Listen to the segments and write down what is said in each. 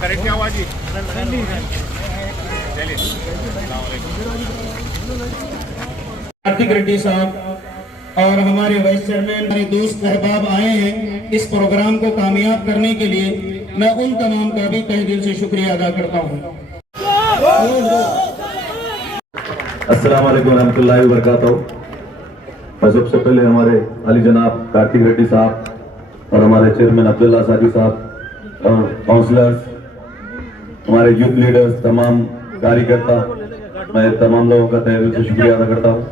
Correct क्या हुआ जी? चलिए। कार्तिक रेड्डी साहब और हमारे वाइस चेयरमैन, हमारे दोस्त अहबाब आए हैं इस प्रोग्राम को कामयाब करने के लिए। मैं उन तमाम का भी तहे दिल से शुक्रिया अदा करता हूँ। अस्सलाम वालेकुम रहमतुल्लाहि व बरकातहू। मैं सबसे पहले हमारे अली जनाब कार्तिक रेड्डी साहब और हमारे चेयरमैन अब्दुल्ला सादी साहब और काउंसलर्स, हमारे यूथ लीडर्स, तमाम कार्यकर्ता, मैं तमाम लोगों का तहे दिल से शुक्रिया अदा करता हूँ।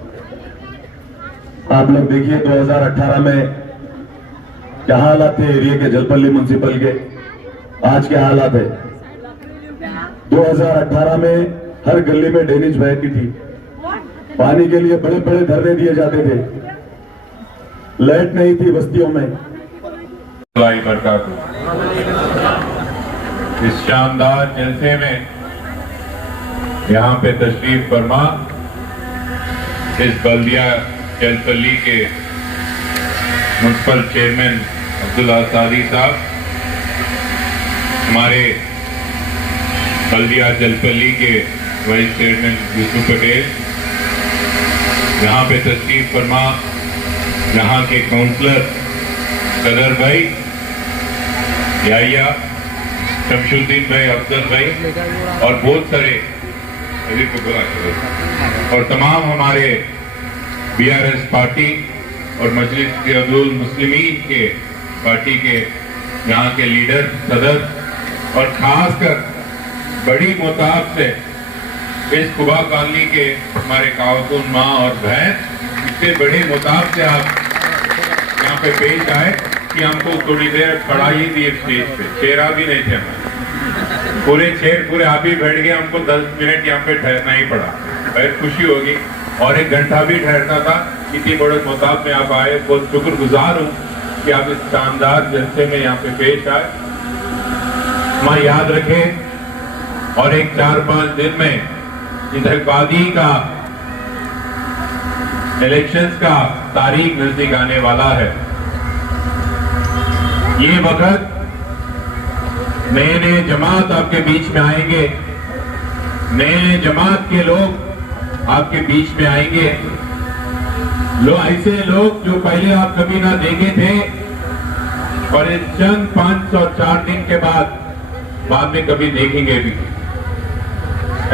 आप लोग देखिए 2018 में क्या हालात थे एरिया के, जलपल्ली म्युनिसिपल के, आज क्या हालात है। 2018 में हर गली में ड्रेनेज बहती थी, पानी के लिए बड़े बड़े धरने दिए जाते थे, लाइट नहीं थी बस्तियों में। इस शानदार जलसे में यहाँ पे तशरीफ फरमा इस बल्दिया जलपल्ली के म्युनिसिपल चेयरमैन अब्दुल्ला सादी साहब, हमारे बल्दिया जलपल्ली के वाइस चेयरमैन यूसुफ पटेल, यहाँ पे तशरीफ फरमा यहाँ के काउंसलर सदर भाई, याहिया, शमशुद्दीन भाई, अफजल भाई और बहुत सारे और तमाम हमारे बीआरएस पार्टी और मजलिस इत्तेहादुल मुस्लिमीन के पार्टी के यहाँ के लीडर, सदर और खासकर बड़ी मोताब से इस कुबा कॉलोनी के हमारे खातून माँ और बहन, इतने बड़े मोताब से आप यहाँ पे पेश आए कि हमको थोड़ी देर खड़ा ही दिए स्टेज पे, चेहरा भी नहीं थे हमारे, पूरे चेयर पूरे आप ही बैठ गए, हमको 10 मिनट यहाँ पे ठहरना ही पड़ा। बहुत खुशी होगी और 1 घंटा भी ठहरना था। इतनी बड़े मुताब में आप आए, बहुत शुक्रगुजार हूँ कि आप इस शानदार जलसे में यहाँ पे पेश आए। मैं याद रखें और एक 4-5 दिन में इंतखाबादी का, इलेक्शंस का तारीख नजदीक आने वाला है। ये वक्त नए नए जमात आपके बीच में आएंगे, नए नए जमात के लोग आपके बीच में आएंगे, ऐसे लोग जो पहले आप कभी ना देखे थे और इस चंद 5 और 4 दिन के बाद में कभी देखेंगे भी।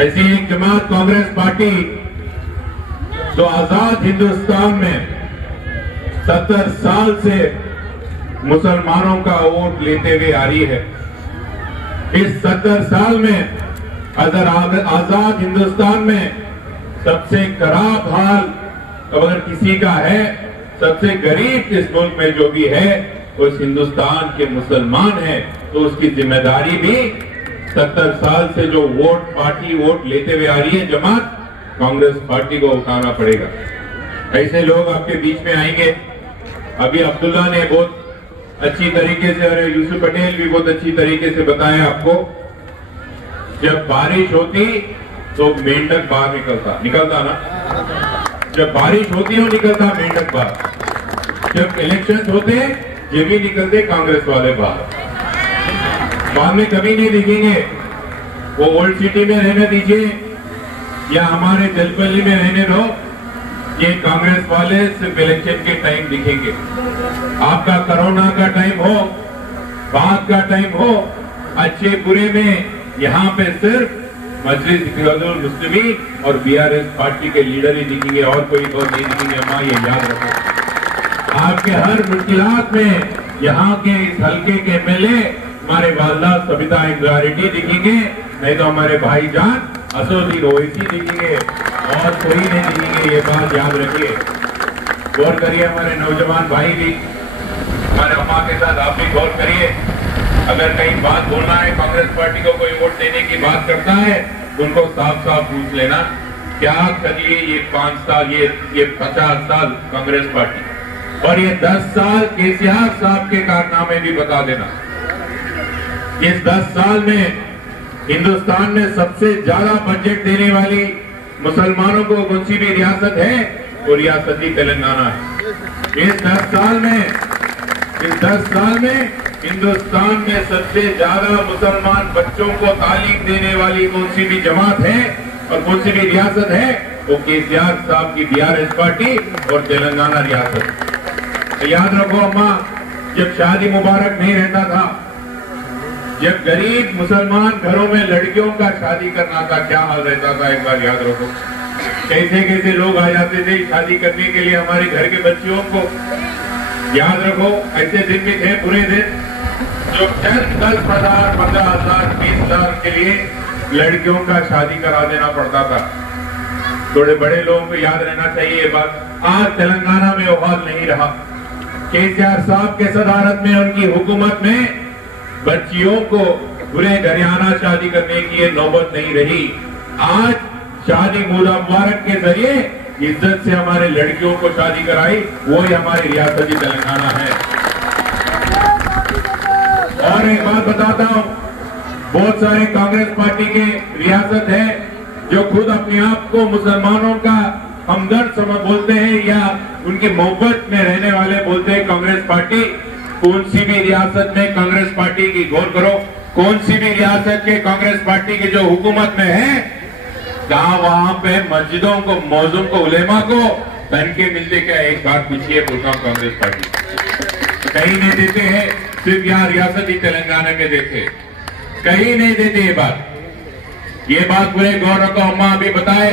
ऐसी एक जमात कांग्रेस पार्टी जो आजाद हिंदुस्तान में 70 साल से मुसलमानों का वोट लेते हुए आ रही है। इस 70 साल में आजाद हिंदुस्तान में सबसे खराब हाल अगर किसी का है, सबसे गरीब इस मुल्क में जो भी है वो इस हिंदुस्तान के मुसलमान है, तो उसकी जिम्मेदारी भी 70 साल से जो पार्टी वोट लेते हुए आ रही है जमात कांग्रेस पार्टी को उठाना पड़ेगा। ऐसे लोग आपके बीच में आएंगे। अभी अब्दुल्ला ने बहुत अच्छी तरीके से और यूसुफ पटेल भी बहुत अच्छी तरीके से बताया आपको, जब बारिश होती तो मेंढक बाहर निकलता ना, जब बारिश होती हो निकलता मेंढक बाहर, जब इलेक्शन होते ये भी निकलते कांग्रेस वाले बाहर में कभी नहीं दिखेंगे। वो ओल्ड सिटी में रहने दीजिए या हमारे जलपल्ली में रहने दो, ये कांग्रेस वाले सिर्फ इलेक्शन के टाइम दिखेंगे। आपका कोरोना का टाइम हो, बात का टाइम हो, अच्छे बुरे में यहाँ पे सिर्फ मजलिस इत्तेहादुल मुस्लिमीन और बीआरएस पार्टी के लीडर ही दिखेंगे और कोई और नहीं दिखेंगे। अम्मा ये याद रखो, आपके हर मुश्किलात में यहाँ के इस हल्के के एमएलए हमारे वालदा सबिता इंद्रारेड्डी दिखेंगे, नहीं तो हमारे भाईजान असदुद्दीन ओवैसी दिखेंगे और कोई नहीं दिखेंगे। ये बात याद रखिए, गौर करिए। हमारे नौजवान भाई भी, हमारे अम्मा के साथ आप भी गौर करिए। अगर कहीं बात बोलना है, कांग्रेस पार्टी को कोई वोट देने की बात करता है, उनको साफ साफ पूछ लेना क्या करिए ये 5 साल, ये 50 साल कांग्रेस पार्टी और ये 10 साल केसीआर साहब के कारनामे भी बता देना। इस 10 साल में हिंदुस्तान में सबसे ज्यादा बजट देने वाली मुसलमानों को कौन सी भी रियासत है, वो रियासत ही तेलंगाना है। इस 10 साल में हिंदुस्तान में सबसे ज्यादा मुसलमान बच्चों को तालीम देने वाली कौन सी भी जमात है और कौन सी भी रियासत है, वो केसीआर साहब की बीआरएस पार्टी और तेलंगाना रियासत। तो याद रखो अम्मा, जब शादी मुबारक नहीं रहता था, जब गरीब मुसलमान घरों में लड़कियों का शादी करना था, क्या हाल रहता था, एक बार याद रखो। कैसे कैसे लोग आ जाते थे शादी करने के लिए हमारे घर के बच्चियों को। याद रखो, ऐसे दिन भी थे, बुरे दिन, जो 10,000, 15,000, 20,000 के लिए लड़कियों का शादी करा देना पड़ता था। थोड़े बड़े लोगों को याद रहना चाहिए ये बात। आज तेलंगाना में वो हाल नहीं रहा। केसीआर साहब के सदारत में, उनकी हुकूमत में बच्चियों को बुरे घराना शादी करने की ये नौबत नहीं रही। आज शादी मुबारक के जरिए इज्जत से हमारे लड़कियों को शादी कराई, वो ही हमारी रियासत ही तेलंगाना है। और एक बात बताता हूं, बहुत सारे कांग्रेस पार्टी के रियासत है जो खुद अपने आप को मुसलमानों का हमदर्द समझ बोलते हैं या उनकी मोहब्बत में रहने वाले बोलते हैं कांग्रेस पार्टी। कौन सी भी रियासत में कांग्रेस पार्टी की, गौर करो, कौन सी भी रियासत के कांग्रेस पार्टी की जो हुकूमत में है, कहा वहां पे मस्जिदों को, मौजूम को, उलेमा को तनखे मिलते क्या? एक बार पूछिए, पूछता हूं कांग्रेस पार्टी कहीं नहीं देते हैं, सिर्फ यहाँ रियासत ही तेलंगाना में देते, कहीं नहीं देते। ये बात पूरे गौर रखो। अम्मा अभी बताए,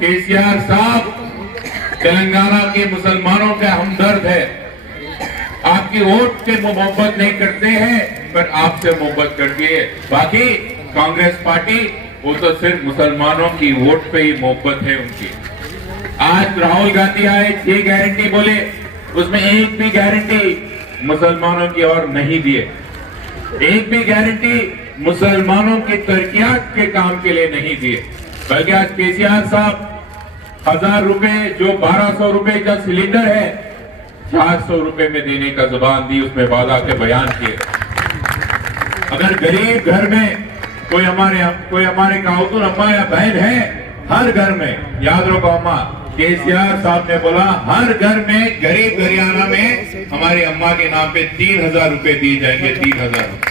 केसीआर साहब तेलंगाना के मुसलमानों का हमदर्द है। आपकी वोट से मोहब्बत नहीं करते हैं, पर आपसे मोहब्बत करती है। बाकी कांग्रेस पार्टी, वो तो सिर्फ मुसलमानों की वोट पे ही मोहब्बत है उनकी। आज राहुल गांधी आए, 6 गारंटी बोले, उसमें एक भी गारंटी मुसलमानों की और नहीं दिए। एक भी गारंटी मुसलमानों की तरक्कियात के काम के लिए नहीं दिए। बल्कि आज केसीआर साहब 1000 रुपए, जो 1200 रुपए का सिलेंडर है, 400 रुपए में देने का जुबान दी, उसमें वादा के बयान किए। अगर गरीब घर में कोई हमारे खातून अम्मा या बहन है, हर घर में, याद रखो अम्मा, केसीआर साहब ने बोला हर घर में, गरीब घरियाना में हमारी अम्मा के नाम पे 3000 रुपए दिए जाएंगे। 3000।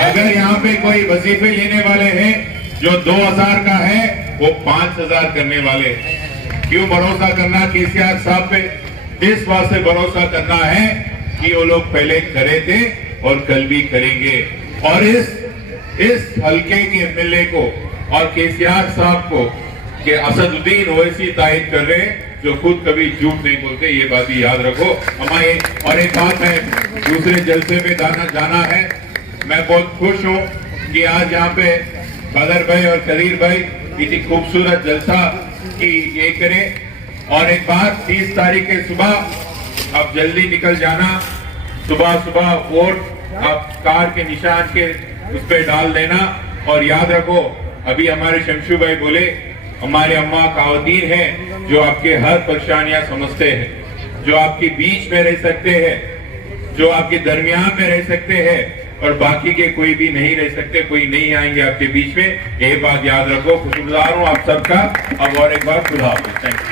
अगर यहाँ पे कोई वजीफे लेने वाले हैं जो 2000 का है, वो 5000 करने वाले हैं। क्यों भरोसा करना केसीआर साहब पे? इस बात से भरोसा करना है कि वो लोग पहले करे थे और कल भी करेंगे। और इस हल्के के एमएलए को और केसीआर साहब को कि असदुद्दीन ओवैसी तायद कर रहे हैं, जो खुद कभी झूठ नहीं बोलते, ये बात भी याद रखो हमारे। और एक बात है, दूसरे जलसे में जाना है। मैं बहुत खुश हूँ कि आज यहाँ पे बदर भाई और कदीर भाई इतनी खूबसूरत जलसा की ये करें। और एक बात, 30 तारीख के सुबह अब जल्दी निकल जाना, सुबह वोट आप कार के निशान के उस पर डाल देना। और याद रखो, अभी हमारे शमशू भाई बोले, हमारे अम्मा खातून हैं जो आपके हर परेशानियां समझते हैं, जो आपके बीच में रह सकते हैं, जो आपके दरमियान में रह सकते हैं, और बाकी के कोई भी नहीं रह सकते, कोई नहीं आएंगे आपके बीच में। ये बात याद रखो। खुशगुजार हूं आप सबका। अब और एक बार खुदा हाफिज़। Thank you.